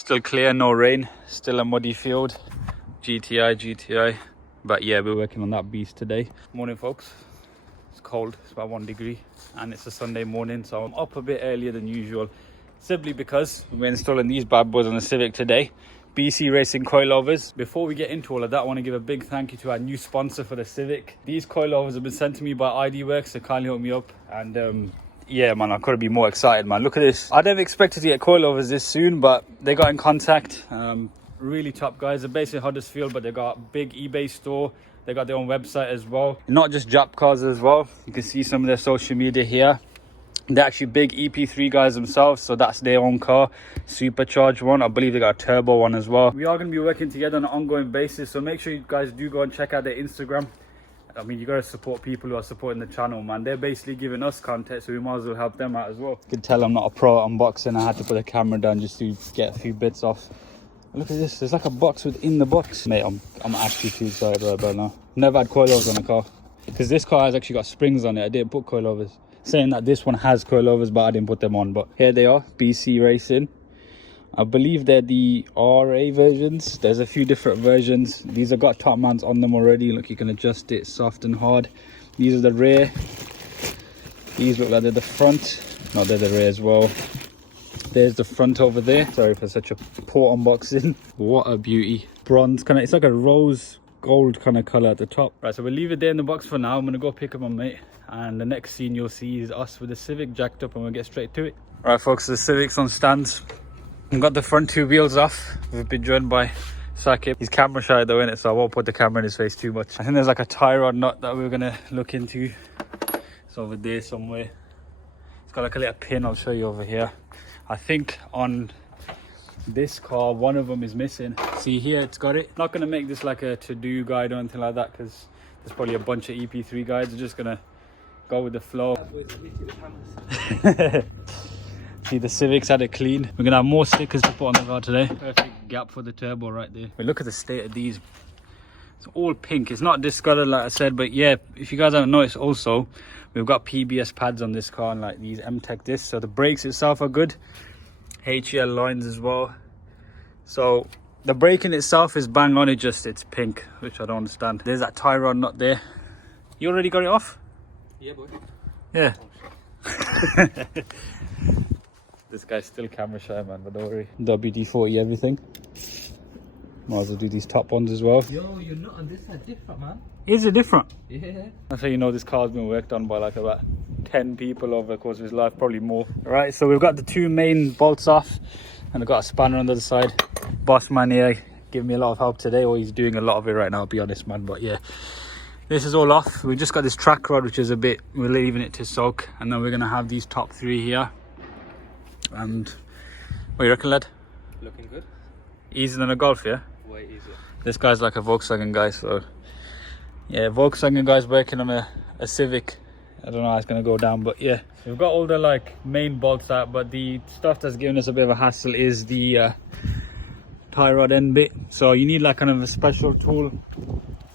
Still clear, no rain, still a muddy field. GTI. But yeah, we're working on that beast today. Morning folks. It's cold, it's about 1 degree and it's a Sunday morning, so I'm up a bit earlier than usual, simply because we're installing these bad boys on the Civic today. BC Racing coilovers. Before we get into all of that, I want to give a big thank you to our new sponsor for the Civic. These coilovers have been sent to me by ID Workz, so kindly hook me up. And yeah man, I couldn't be more excited, man. Look at this. I never expected to get coilovers this soon, but they got in contact. Really top guys. They're based in Huddersfield, but they got a big eBay store. They got their own website as well. Not just Jap cars as well. You can see some of their social media here. They're actually big EP3 guys themselves, so that's their own car. Supercharged one. I believe they got a turbo one as well. We are going to be working together on an ongoing basis, so make sure you guys do go and check out their Instagram. I mean, you got to support people who are supporting the channel, man. They're basically giving us content, so we might as well help them out as well. You can tell I'm not a pro at unboxing. I had to put the camera down just to get a few bits off. Look at this, there's like a box within the box. Mate, I'm actually too excited right about now. Never had coilovers on a car, because this car has actually got springs on it. I didn't put coilovers. Saying that this one has coilovers, but I didn't put them on. But here they are, BC Racing. I believe they're the RA versions. There's a few different versions. These have got top mounts on them already. Look, you can adjust it soft and hard. These are the rear. These look like they're the front. No, they're the rear as well. There's the front over there. Sorry for such a poor unboxing. What a beauty. Bronze kind of, it's like a rose gold kind of color at the top. Right, so we'll leave it there in the box for now. I'm gonna go pick up my mate, and the next scene you'll see is us with the Civic jacked up, and we'll get straight to it. All right folks, the Civic's on stands. We've got the front two wheels off. We've been joined by Sakib. He's camera shy though, innit, so I won't put the camera in his face too much. I think there's like a tie rod nut that we're gonna look into. It's over there somewhere. It's got like a little pin, I'll show you over here. I think on this car, one of them is missing. See here, it's got it. Not going to make this like a to-do guide or anything like that, because there's probably a bunch of EP3 guides. We're just going to go with the flow. See, the Civic's had it clean. We're going to have more stickers to put on the car today. Perfect gap for the turbo right there. But look at the state of these. It's all pink. It's not discolored like I said, but yeah, if you guys haven't noticed also, we've got PBS pads on this car and like these M-Tech discs. So the brakes itself are good. HEL lines as well. So the braking itself is bang on, it's pink, which I don't understand. There's that tie rod nut there. You already got it off? Yeah, boy. Yeah. This guy's still camera shy, man, but don't worry. WD-40 everything. Might as well do these top ones as well. Yo, you're not on this side different, man. Is it different? Yeah. That's how you know this car's been worked on by like about 10 people over the course of his life, probably more. Right, so we've got the two main bolts off, and I've got a spanner on the other side. Boss man here giving me a lot of help today, or he's doing a lot of it right now, I'll be honest, man. But yeah, this is all off. We've just got this track rod, which is a bit, we're leaving it to soak, and then we're gonna have these top three here. And what do you reckon, lad? Looking good. Easier than a Golf, yeah? Way easier. This guy's like a Volkswagen guy, so yeah, Volkswagen guy's working on a Civic. I don't know how it's gonna go down, but yeah, we've got all the like main bolts out, but the stuff that's giving us a bit of a hassle is the tie rod end bit. So you need like kind of a special tool.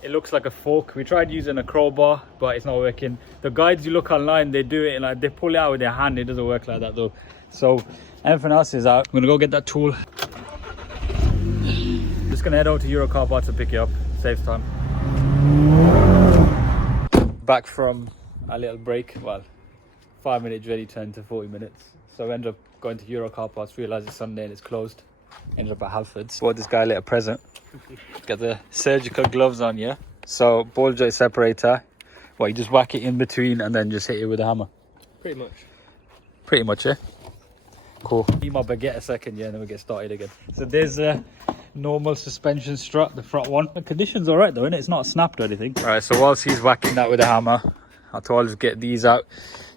It looks like a fork. We tried using a crowbar, but it's not working. The guides you look online, they do it like they pull it out with their hand. It doesn't work like that though. So everything else is out. I'm gonna go get that tool. Just gonna head over to Euro Car Parts to pick it up. Saves time. Back from a little break. Well, 5-minute journey turned to 40 minutes. So I ended up going to Euro Car Parts, realised it's Sunday and it's closed. Ended up at Halfords. Bought this guy a little present. Got the surgical gloves on, yeah? So ball joint separator. Well, you just whack it in between and then just hit it with a hammer. Pretty much. Pretty much, yeah? Cool. Eat my baguette a second, yeah, and then we'll get started again. So there's a normal suspension strut, the front one. The condition's all right though, isn't it? It's not snapped or anything. All right, so whilst he's whacking that with a hammer, I thought I'll just get these out.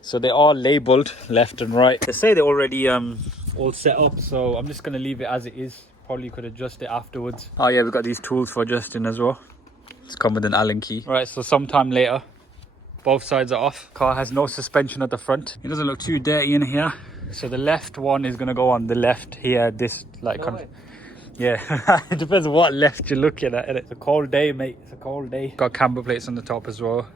So they are labelled left and right. They say they're already all set up, so I'm just gonna leave it as it is. Probably could adjust it afterwards. Oh yeah, we've got these tools for adjusting as well. It's come with an Allen key. Right, so sometime later, both sides are off. Car has no suspension at the front. It doesn't look too dirty in here. So the left one is gonna go on the left here. This like yeah, it depends on what left you're looking at. It's a cold day, mate. It's a cold day. Got camber plates on the top as well.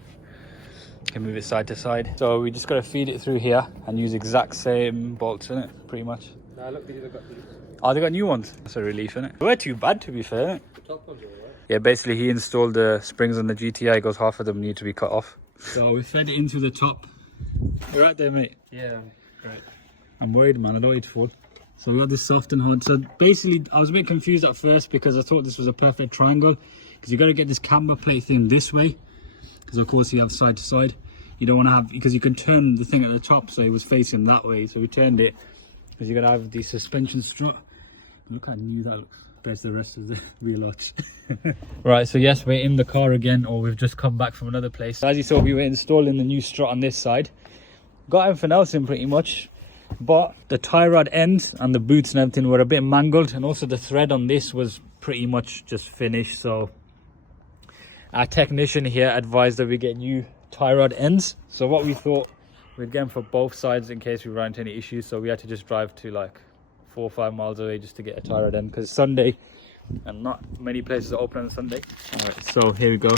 Can move it side to side. So we just got to feed it through here and use exact same bolts in it, pretty much. Nah, look, these have got these. Oh, they got new ones. That's a relief, isn't it? They weren't too bad, to be fair. The top ones are alright. Yeah, basically he installed the springs on the GTI, goes half of them need to be cut off. So we fed it into the top. You're right there, mate. Yeah, right. I'm worried, man. I don't want it to fall. So we got this soft and hard. So basically, I was a bit confused at first because I thought this was a perfect triangle. Because you got to get this camber plate thing this way. Because of course you have side to side. You don't want to have, because you can turn the thing at the top, so it was facing that way. So we turned it because you got to have the suspension strut. Look how new that looks. Compared to the rest of the wheel arch. Right, so yes, we're in the car again, or we've just come back from another place. As you saw, we were installing the new strut on this side. Got everything else in pretty much, but the tie rod end and the boots and everything were a bit mangled, and also the thread on this was pretty much just finished. So our technician here advised that we get new tie rod ends. So what we thought, we'd get them for both sides in case we ran into any issues. So we had to just drive to like 4 or 5 miles away just to get a tie rod end, because Sunday and not many places are open on Sunday. All right, so here we go,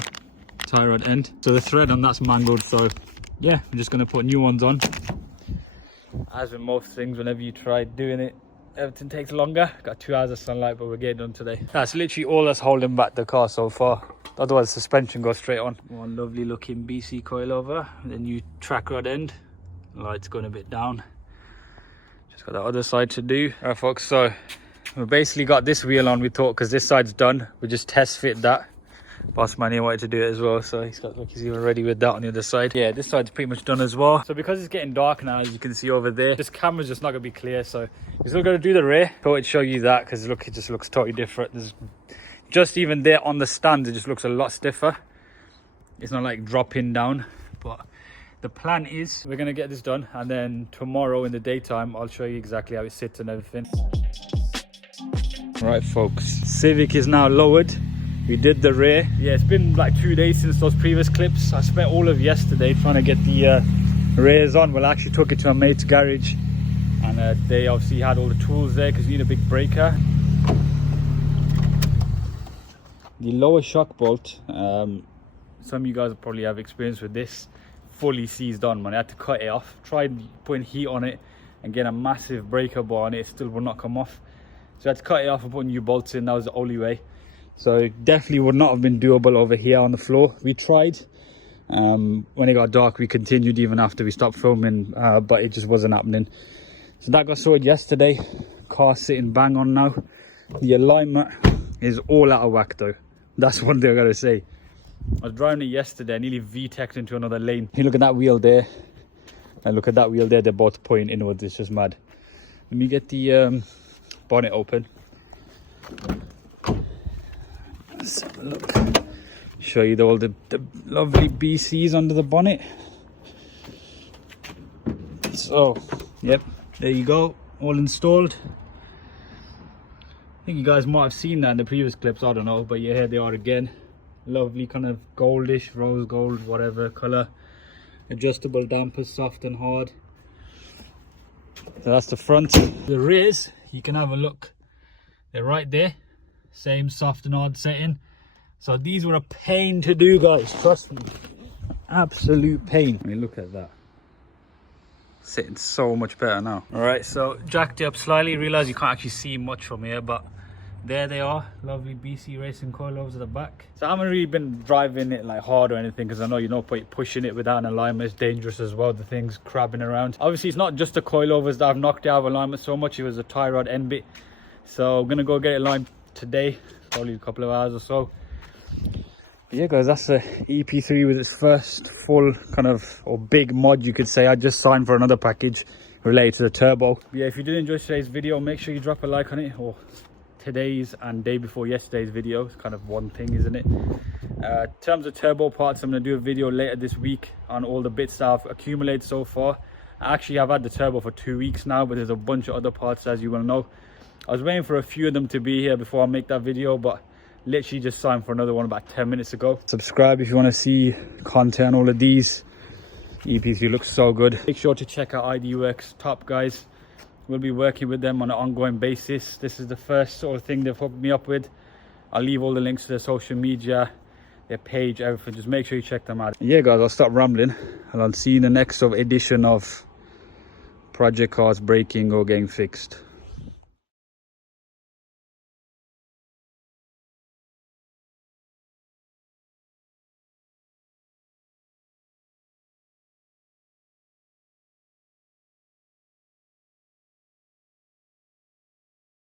tie rod end. So the thread on that's mangled, so yeah, I'm just going to put new ones on. As with most things, whenever you try doing it, everything takes longer. Got 2 hours of sunlight, but we're getting done today. That's literally all that's holding back the car so far. Otherwise the suspension goes straight on. One lovely looking BC coilover, the new track rod end. Light's going a bit down. Just got the other side to do. All right folks, so we basically got this wheel on, we thought, because this side's done. We just test fit that. Boss man, he wanted to do it as well, so he's got, look, he's even ready with that on the other side. Yeah, this side's pretty much done as well. So because it's getting dark now, as you can see over there, this camera's just not gonna be clear, so we're still gonna do the rear. Thought I'd show you that because look, it just looks totally different. There's just even there on the stand, it just looks a lot stiffer. It's not like dropping down, but the plan is we're gonna get this done, and then tomorrow in the daytime I'll show you exactly how it sits and everything. Right folks, Civic is now lowered. We did the rear. Yeah, it's been like 2 days since those previous clips. I spent all of yesterday trying to get the rears on. Well, I actually took it to a mate's garage, and they obviously had all the tools there because you need a big breaker. The lower shock bolt, some of you guys probably have experience with this, fully seized on, man. I had to cut it off. Tried putting heat on it and getting a massive breaker bar on it. It still will not come off. So I had to cut it off and put new bolts in. That was the only way. So it definitely would not have been doable over here on the floor. We tried. When it got dark, we continued even after we stopped filming, but it just wasn't happening. So that got sorted yesterday. Car sitting bang on now. The alignment is all out of whack though. That's one thing I gotta say. I was driving it yesterday, I nearly V-teched into another lane. You look at that wheel there, and look at that wheel there, they're both pointing inwards. It's just mad. Let me get the bonnet open. Let's have a look. Show you all the lovely BCs under the bonnet. So, yep, there you go, all installed. I think you guys might have seen that in the previous clips, I don't know, but yeah, here they are again. Lovely kind of goldish, rose gold, whatever color. Adjustable dampers, soft and hard. So that's the front. The rears, you can have a look. They're right there. Same soft and hard setting. So these were a pain to do, guys, trust me. Absolute pain. I mean, look at that. Sitting so much better now. All right, so jacked it up slightly. Realize you can't actually see much from here, but there they are. Lovely BC racing coilovers at the back. So I haven't really been driving it like hard or anything, because I know, you know, pushing it without an alignment is dangerous as well. The thing's crabbing around. Obviously it's not just the coilovers that I've knocked out of alignment so much, it was the tie rod end bit. So I'm gonna go get it aligned today, probably a couple of hours or so. But yeah guys, that's the EP3 with its first full kind of, or big mod you could say. I just signed for another package related to the turbo. But yeah, if you did enjoy today's video, make sure you drop a like on it, or today's and day before yesterday's video. It's kind of one thing, isn't it? In terms of turbo parts, I'm going to do a video later this week on all the bits that I've accumulated so far. Actually, I've had the turbo for 2 weeks now, but there's a bunch of other parts, as you will know. I was waiting for a few of them to be here before I make that video, but literally just signed for another one about 10 minutes ago. Subscribe if you want to see content on all of these. EP3 looks so good. Make sure to check out ID Workz top guys. We'll be working with them on an ongoing basis. This is the first sort of thing they've hooked me up with. I'll leave all the links to their social media, their page, everything. Just make sure you check them out. Yeah guys, I'll stop rambling and I'll see you in the next sort of edition of Project Cars breaking or getting fixed.